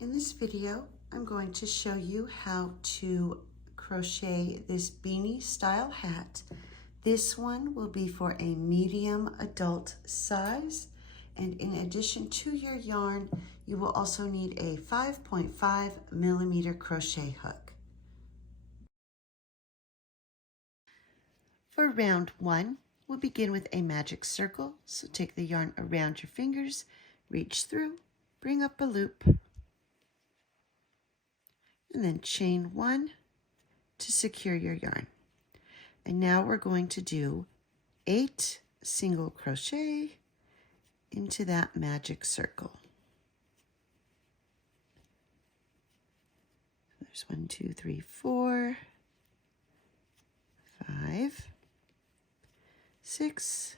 In this video, I'm going to show you how to crochet this beanie style hat. This one will be for a medium adult size, and in addition to your yarn, you will also need a 5.5 millimeter crochet hook. For round one, we'll begin with a magic circle. So take the yarn around your fingers, reach through, bring up a loop, and then chain one to secure your yarn. And now we're going to do 8 single crochet into that magic circle. There's 1, 2, 3, 4, 5, 6,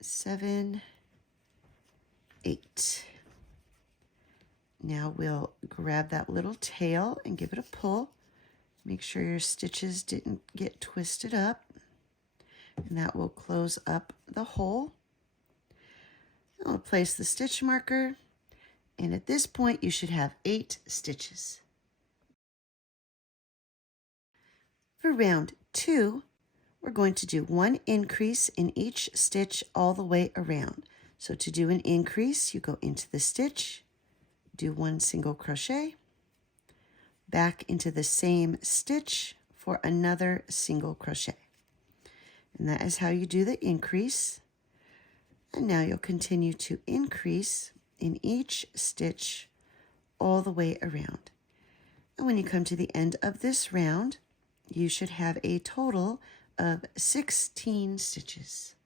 7, 8. Now we'll grab that little tail and give it a pull. Make sure your stitches didn't get twisted up, and that will close up the hole. I'll place the stitch marker, and at this point you should have 8 stitches. For round 2, we're going to do 1 increase in each stitch all the way around. So to do an increase, you go into the stitch, do 1 single crochet, back into the same stitch for another single crochet. And that is how you do the increase. And now you'll continue to increase in each stitch all the way around. And when you come to the end of this round, you should have a total of 16 stitches.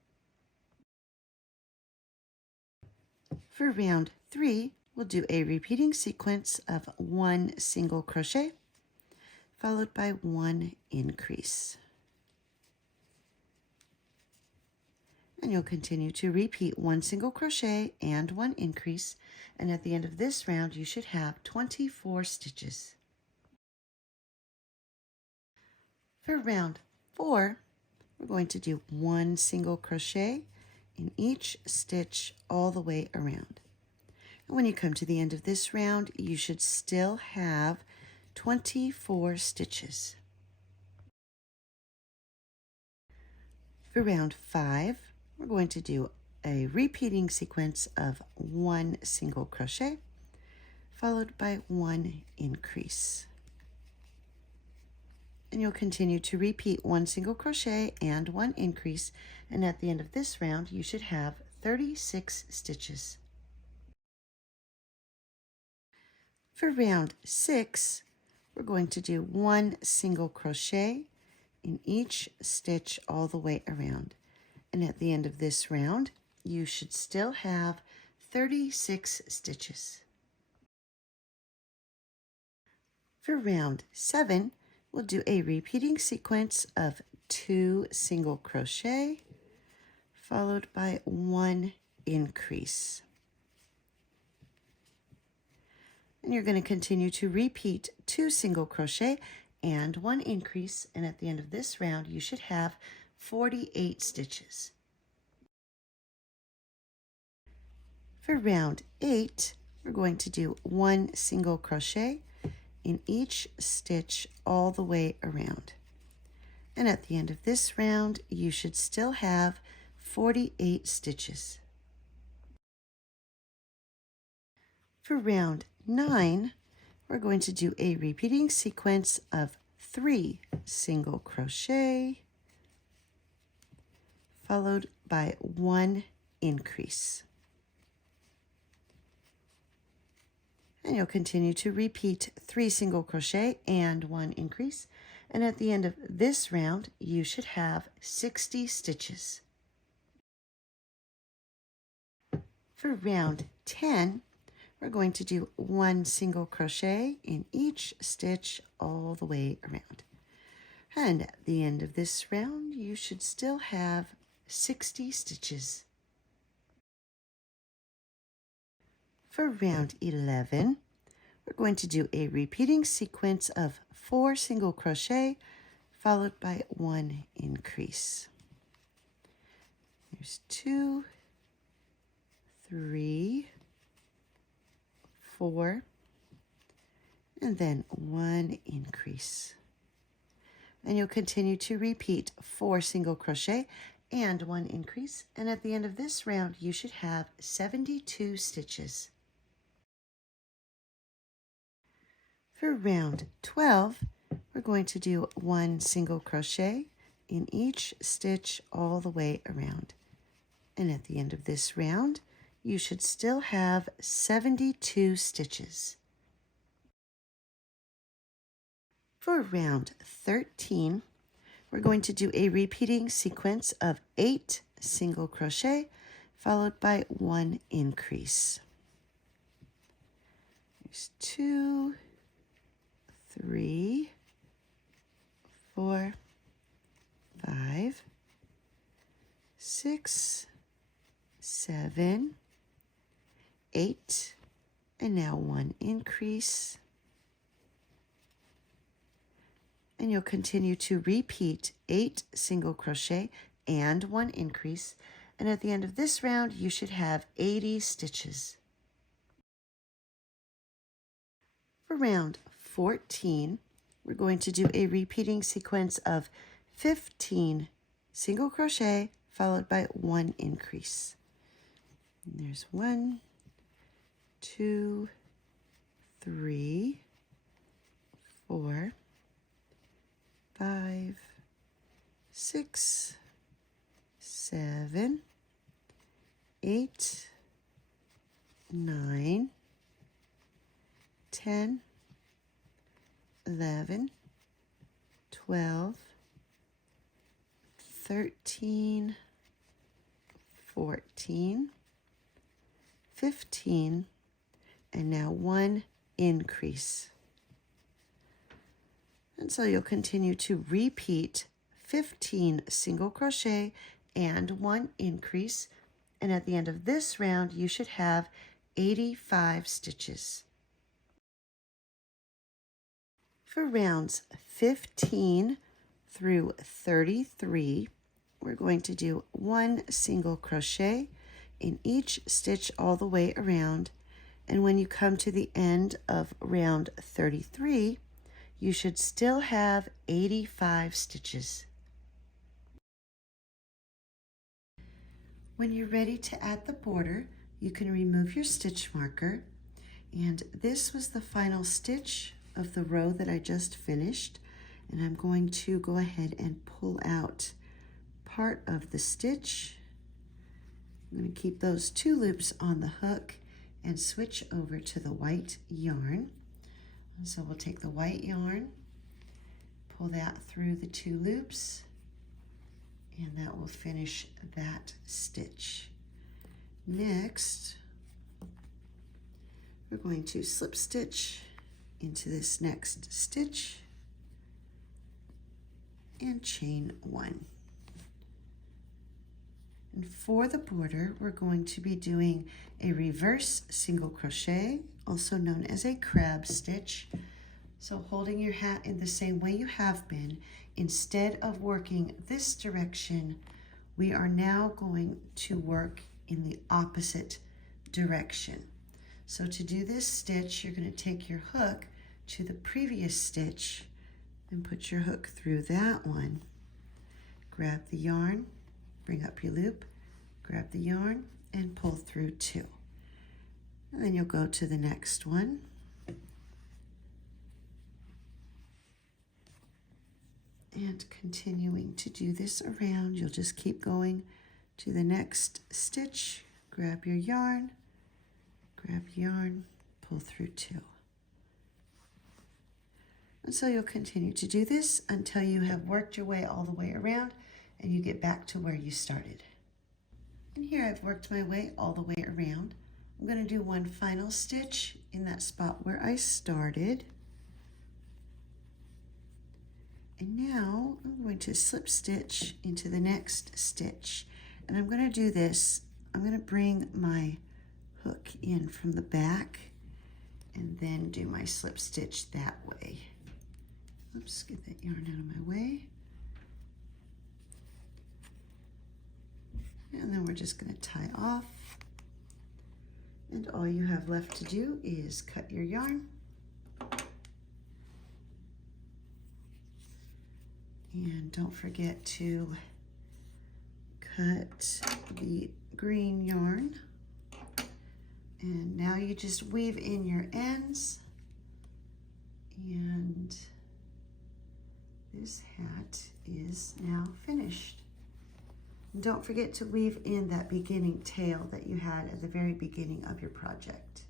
For round 3, we'll do a repeating sequence of 1 single crochet followed by 1 increase. And you'll continue to repeat 1 single crochet and 1 increase, and at the end of this round you should have 24 stitches. For round 4, we're going to do 1 single crochet in each stitch all the way around. And when you come to the end of this round, you should still have 24 stitches. For round 5, we're going to do a repeating sequence of 1 single crochet followed by 1 increase. And you'll continue to repeat 1 single crochet and 1 increase, and at the end of this round you should have 36 stitches. For round 6, we're going to do 1 single crochet in each stitch all the way around. And at the end of this round, you should still have 36 stitches. For round 7, we'll do a repeating sequence of 2 single crochet followed by 1 increase. And you're going to continue to repeat 2 single crochet and 1 increase, and at the end of this round you should have 48 stitches. For round 8, we're going to do 1 single crochet in each stitch all the way around. And at the end of this round, you should still have 48 stitches. For round 9, we're going to do a repeating sequence of 3 single crochet followed by 1 increase. And you'll continue to repeat 3 single crochet and 1 increase. And at the end of this round, you should have 60 stitches. For round 10, we're going to do 1 single crochet in each stitch all the way around. And at the end of this round, you should still have 60 stitches. For round 11, we're going to do a repeating sequence of 4 single crochet followed by 1 increase. There's 2, 3, 4, and then 1 increase. And you'll continue to repeat 4 single crochet and 1 increase, and at the end of this round you should have 72 stitches. For round 12, we're going to do 1 single crochet in each stitch all the way around. And at the end of this round, you should still have 72 stitches. For round 13, we're going to do a repeating sequence of 8 single crochet followed by 1 increase. There's 2, 3, 4, 5, 6, 7, 8, and now 1 increase. And you'll continue to repeat 8 single crochet and 1 increase. And at the end of this round, you should have 80 stitches. For round 14, we're going to do a repeating sequence of 15 single crochet followed by 1 increase. And there's 1, 2, 3, 4, 5, 6, 7, 8, 9, 10, 11, 12, 13, 14, 15, and now 1 increase. And so you'll continue to repeat 15 single crochet and 1 increase. And at the end of this round, you should have 85 stitches. For rounds 15 through 33, we're going to do 1 single crochet in each stitch all the way around. And when you come to the end of round 33, you should still have 85 stitches. When you're ready to add the border, you can remove your stitch marker. And this was the final stitch of the row that I just finished. And I'm going to go ahead and pull out part of the stitch. I'm going to keep those 2 loops on the hook and switch over to the white yarn. So we'll take the white yarn, pull that through the 2 loops, and that will finish that stitch. Next, we're going to slip stitch into this next stitch and chain 1. And for the border, we're going to be doing a reverse single crochet, also known as a crab stitch. So holding your hat in the same way you have been, instead of working this direction, we are now going to work in the opposite direction. So to do this stitch, you're going to take your hook to the previous stitch and put your hook through that one. Grab the yarn, bring up your loop, grab the yarn, and pull through 2. And then you'll go to the next one. And continuing to do this around, you'll just keep going to the next stitch, grab your yarn, pull through 2. And so you'll continue to do this until you have worked your way all the way around and you get back to where you started. And here I've worked my way all the way around. I'm going to do one final stitch in that spot where I started. And now I'm going to slip stitch into the next stitch. And I'm going to do this, I'm going to bring my hook in from the back and then do my slip stitch that way. Oops, get that yarn out of my way. And then we're just going to tie off And all you have left to do is cut your yarn. And don't forget to cut the green yarn. And now you just weave in your ends. And this hat is now finished. And don't forget to weave in that beginning tail that you had at the very beginning of your project.